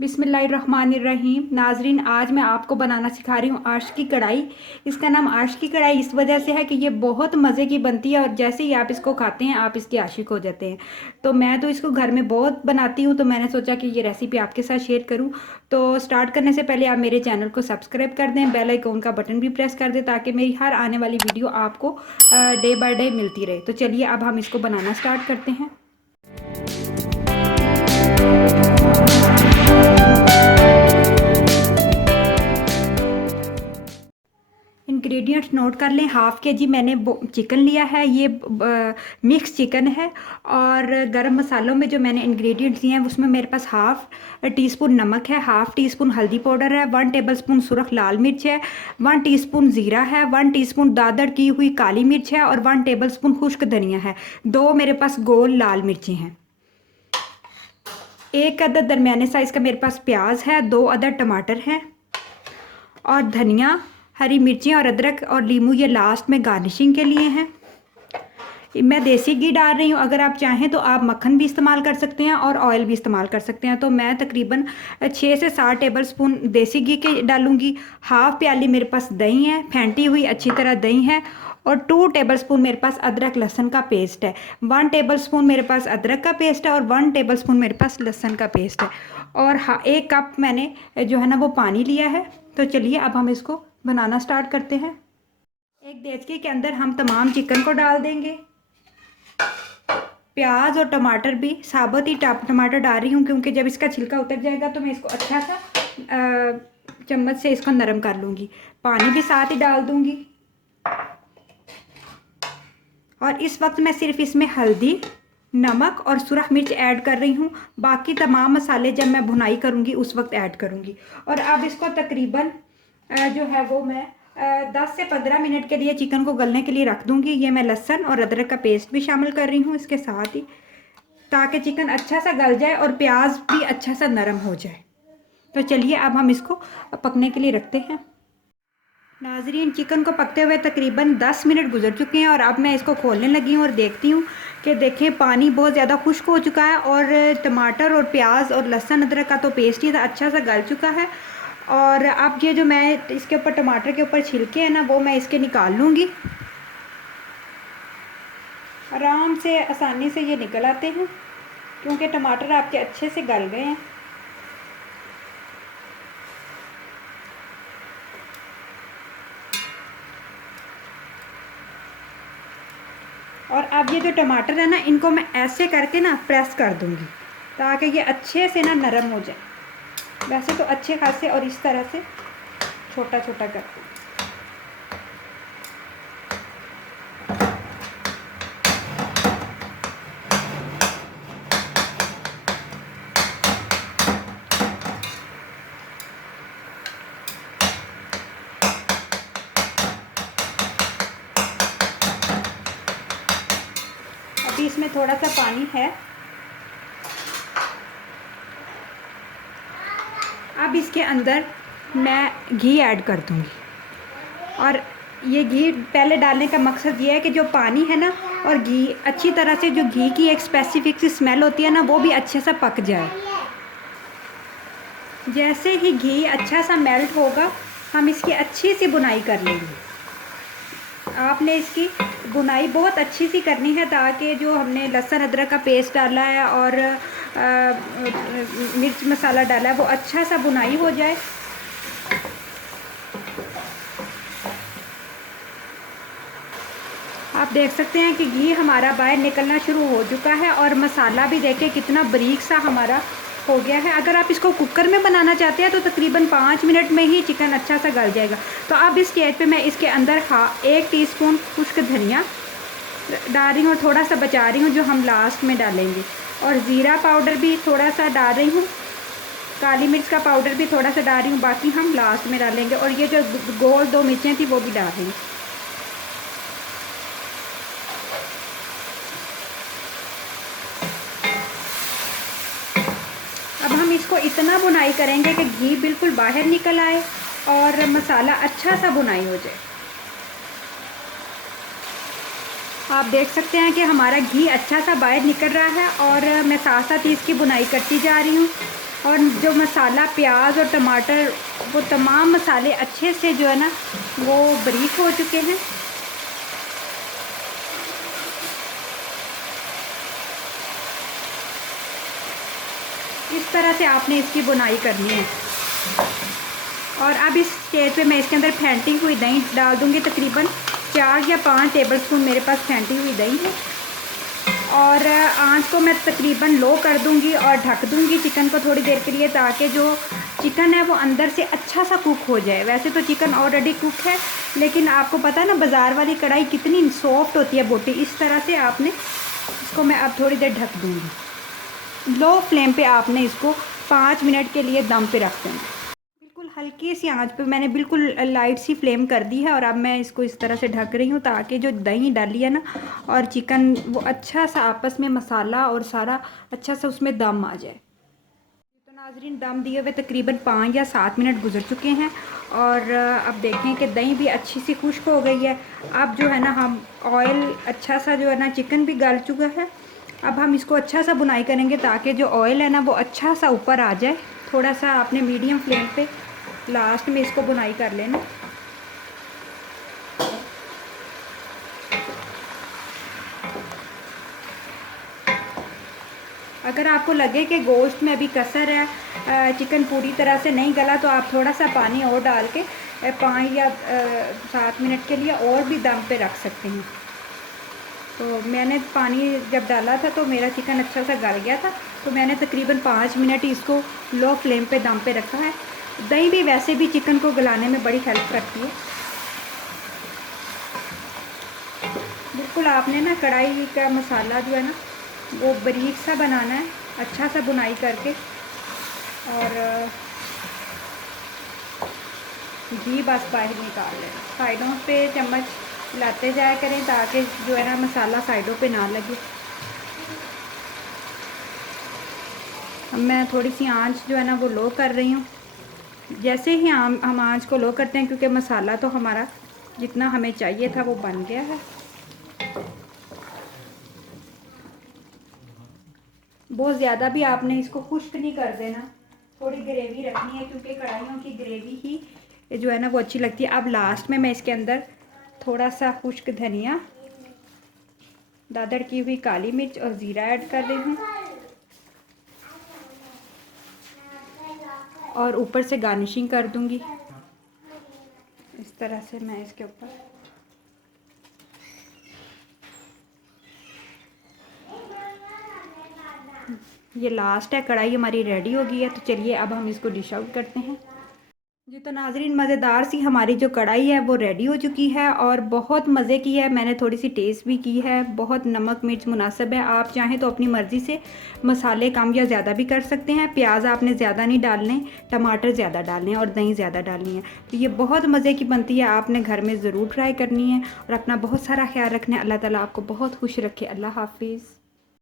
बिस्मिल्लाहिर्रहमानिर्रहीम। नाजरीन, आज मैं आपको बनाना सिखा रही हूँ आश की कढ़ाई। इसका नाम आश की कढ़ाई इस वजह से है कि ये बहुत मज़े की बनती है और जैसे ही आप इसको खाते हैं आप इसके आशिक हो जाते हैं। तो मैं तो इसको घर में बहुत बनाती हूँ, तो मैंने सोचा कि ये रेसिपी आपके साथ शेयर करूँ। तो स्टार्ट करने से पहले आप मेरे चैनल को सब्सक्राइब कर दें, बेल आइकन का बटन भी प्रेस कर दें ताकि मेरी हर आने वाली वीडियो आपको डे बाय डे मिलती रहे। तो चलिए अब हम इसको बनाना स्टार्ट करते हैं। इंग्रेडिएंट्स नोट कर लें। हाफ़ के जी मैंने चिकन लिया है, ये मिक्स चिकन है। और गरम मसालों में जो मैंने इंग्रेडिएंट्स दिए हैं उसमें मेरे पास हाफ़ टी स्पून नमक है, हाफ़ टी स्पून हल्दी पाउडर है, 1 टेबलस्पून सुरख लाल मिर्च है, 1 टीस्पून ज़ीरा है, 1 टीस्पून दादड़ की हुई काली मिर्च है और 1 टेबलस्पून खुश्क धनिया है। 2 मेरे पास गोल लाल मिर्ची हैं। 1 अदद दरमियाने साइज़ का मेरे पास प्याज है, 2 अदद टमाटर हैं और धनिया, हरी मिर्ची और अदरक और लीमू ये लास्ट में गार्निशिंग के लिए हैं। मैं देसी घी डाल रही हूँ, अगर आप चाहें तो आप मक्खन भी इस्तेमाल कर सकते हैं और ऑयल भी इस्तेमाल कर सकते हैं। तो मैं तकरीबन 6 से 7 टेबलस्पून देसी घी के डालूँगी। हाफ़ प्याली मेरे पास दही है, फेंटी हुई अच्छी तरह दही है और 2 टेबलस्पून मेरे पास अदरक लहसुन का पेस्ट है। 1 टेबलस्पून मेरे पास अदरक का पेस्ट है और 1 टेबलस्पून मेरे पास लहसुन का पेस्ट है। और हाँ, 1 कप मैंने जो है ना वो पानी लिया है। तो चलिए अब हम इसको बनाना स्टार्ट करते हैं। एक देचके के अंदर हम तमाम चिकन को डाल देंगे। प्याज और टमाटर भी साबुत ही टमाटर डाल रही हूँ क्योंकि जब इसका छिलका उतर जाएगा तो मैं इसको अच्छा सा चम्मच से इसको नरम कर लूँगी। पानी भी साथ ही डाल दूँगी। और इस वक्त मैं सिर्फ इसमें हल्दी, नमक और सुरख मिर्च ऐड कर रही हूँ। बाकी तमाम मसाले जब मैं भुनाई करूँगी उस वक्त ऐड करूँगी। और अब इसको तकरीबन जो है वो मैं 10 से 15 मिनट के लिए चिकन को गलने के लिए रख दूँगी। ये मैं लहसुन और अदरक का पेस्ट भी शामिल कर रही हूँ इसके साथ ही, ताकि चिकन अच्छा सा गल जाए और प्याज भी अच्छा सा नरम हो जाए। तो चलिए अब हम इसको पकने के लिए रखते हैं। नाजरीन, चिकन को पकते हुए तकरीबन 10 मिनट गुजर चुके हैं और अब मैं इसको खोलने लगी हूँ और देखती हूँ कि देखें पानी बहुत ज़्यादा खुश्क हो चुका है और टमाटर और प्याज और लहसुन अदरक का तो पेस्ट ही अच्छा सा गल चुका है। और अब ये जो मैं इसके ऊपर टमाटर के ऊपर छिलके हैं ना वो मैं इसके निकाल लूँगी। आराम से आसानी से ये निकल आते हैं क्योंकि टमाटर आपके अच्छे से गल गए हैं। और अब ये जो टमाटर है ना इनको मैं ऐसे करके ना प्रेस कर दूँगी ताकि ये अच्छे से ना नरम हो जाए। वैसे तो अच्छे खासे और इस तरह से छोटा छोटा कर दूँगी। अभी इसमें थोड़ा सा पानी है। अब इसके अंदर मैं घी ऐड कर दूँगी। और ये घी पहले डालने का मकसद ये है कि जो पानी है ना और घी अच्छी तरह से, जो घी की एक स्पेसिफिक सी स्मेल होती है ना वो भी अच्छे से पक जाए। जैसे ही घी अच्छा सा मेल्ट होगा हम इसकी अच्छी सी बुनाई कर लेंगे। आपने इसकी बुनाई बहुत अच्छी सी करनी है ताकि जो हमने लहसुन अदरक का पेस्ट डाला है और मिर्च मसाला डाला है वो अच्छा सा बुनाई हो जाए। आप देख सकते हैं कि घी हमारा बाहर निकलना शुरू हो चुका है और मसाला भी देखें कितना बारीक सा हमारा हो गया है। अगर आप इसको कुकर में बनाना चाहते हैं तो तकरीबन 5 मिनट में ही चिकन अच्छा सा गल जाएगा। तो अब इस स्टेज पे मैं इसके अंदर 1 टीस्पून खुश्क धनिया डाल रही हूँ और थोड़ा सा बचा रही हूँ जो हम लास्ट में डालेंगे। और ज़ीरा पाउडर भी थोड़ा सा डाल रही हूँ, काली मिर्च का पाउडर भी थोड़ा सा डाल रही हूँ, बाकी हम लास्ट में डालेंगे। और ये जो गोल 2 मिर्चें थी वो भी डाल रही हूँ। अब हम इसको इतना बुनाई करेंगे कि घी बिल्कुल बाहर निकल आए और मसाला अच्छा सा बुनाई हो जाए। आप देख सकते हैं कि हमारा घी अच्छा सा बाहर निकल रहा है और मैं साथ साथ इसकी बुनाई करती जा रही हूँ। और जो मसाला प्याज और टमाटर वो तमाम मसाले अच्छे से जो है ना वो बारीक हो चुके हैं। इस तरह से आपने इसकी बुनाई करनी है। और अब इस स्टेज पे मैं इसके अंदर फेंटी हुई दही डाल दूँगी। तकरीबन 4 या 5 टेबलस्पून मेरे पास फेंटी हुई दही है। और आंच को मैं तकरीबन लो कर दूंगी और ढक दूंगी चिकन को थोड़ी देर के लिए, ताकि जो चिकन है वो अंदर से अच्छा सा कुक हो जाए। वैसे तो चिकन ऑलरेडी कुक है, लेकिन आपको पता है ना बाज़ार वाली कढ़ाई कितनी सॉफ्ट होती है बोटी। इस तरह से आपने इसको मैं अब थोड़ी देर ढक दूंगी। लो फ्लेम पे आपने इसको 5 मिनट के लिए दम पे रख देना। बिल्कुल हल्की सी आंच पे मैंने बिल्कुल लाइट सी फ्लेम कर दी है। और अब मैं इसको इस तरह से ढक रही हूँ ताकि जो दही डाली है ना और चिकन वो अच्छा सा आपस में मसाला और सारा अच्छा सा उसमें दम आ जाए। तो नाजरीन दम दिए हुए तकरीबन 5 या 7 मिनट गुजर चुके हैं। और अब देखें कि दही भी अच्छी सी खुश्क हो गई है। अब जो है ना हम ऑयल अच्छा सा जो है ना चिकन भी गल चुका है। अब हम इसको अच्छा सा बुनाई करेंगे ताकि जो ऑयल है ना वो अच्छा सा ऊपर आ जाए। थोड़ा सा आपने मीडियम फ्लेम पे लास्ट में इसको बुनाई कर लेना। अगर आपको लगे कि गोश्त में अभी कसर है, चिकन पूरी तरह से नहीं गला, तो आप थोड़ा सा पानी और डाल के 5 या 7 मिनट के लिए और भी दम पे रख सकते हैं। तो मैंने पानी जब डाला था तो मेरा चिकन अच्छा सा गल गया था, तो मैंने तकरीबन 5 मिनट ही इसको लो फ्लेम पे दम पे रखा है। दही भी वैसे भी चिकन को गलाने में बड़ी हेल्प करती है। बिल्कुल आपने ना कढ़ाई का मसाला जो है ना वो बारीक सा बनाना है, अच्छा सा बुनाई करके। और घी बस बाहर निकाल लेना। साइडों पे चम्मच हिलाते जाया करें ताकि जो है ना मसाला साइडों पे ना लगे। अब मैं थोड़ी सी आंच जो है ना वो लो कर रही हूँ। जैसे ही हम आंच को लो करते हैं, क्योंकि मसाला तो हमारा जितना हमें चाहिए था वो बन गया है। बहुत ज़्यादा भी आपने इसको खुश्क नहीं कर देना, थोड़ी ग्रेवी रखनी है, क्योंकि कढ़ाइयों की ग्रेवी ही जो है ना वो अच्छी लगती है। अब लास्ट में मैं इसके अंदर थोड़ा सा खुश्क धनिया, दादड़ की हुई काली मिर्च और ज़ीरा ऐड कर रही हूँ। और ऊपर से गार्निशिंग कर दूँगी। इस तरह से मैं इसके ऊपर ये लास्ट है। कढ़ाई हमारी रेडी हो गई है, तो चलिए अब हम इसको डिश आउट करते हैं। जी तो नाजरीन मज़ेदार सी हमारी जो कढ़ाई है वो रेडी हो चुकी है और बहुत मज़े की है। मैंने थोड़ी सी टेस्ट भी की है, बहुत नमक मिर्च मुनासिब है। आप चाहें तो अपनी मर्ज़ी से मसाले कम या ज़्यादा भी कर सकते हैं। प्याज आपने ज़्यादा नहीं डालने, टमाटर ज़्यादा डालने और दही ज़्यादा डालनी है। तो ये बहुत मज़े की बनती है, आपने घर में ज़रूर ट्राई करनी है। और अपना बहुत सारा ख्याल रखना है। अल्लाह ताला आपको बहुत खुश रखे। अल्लाह हाफिज़।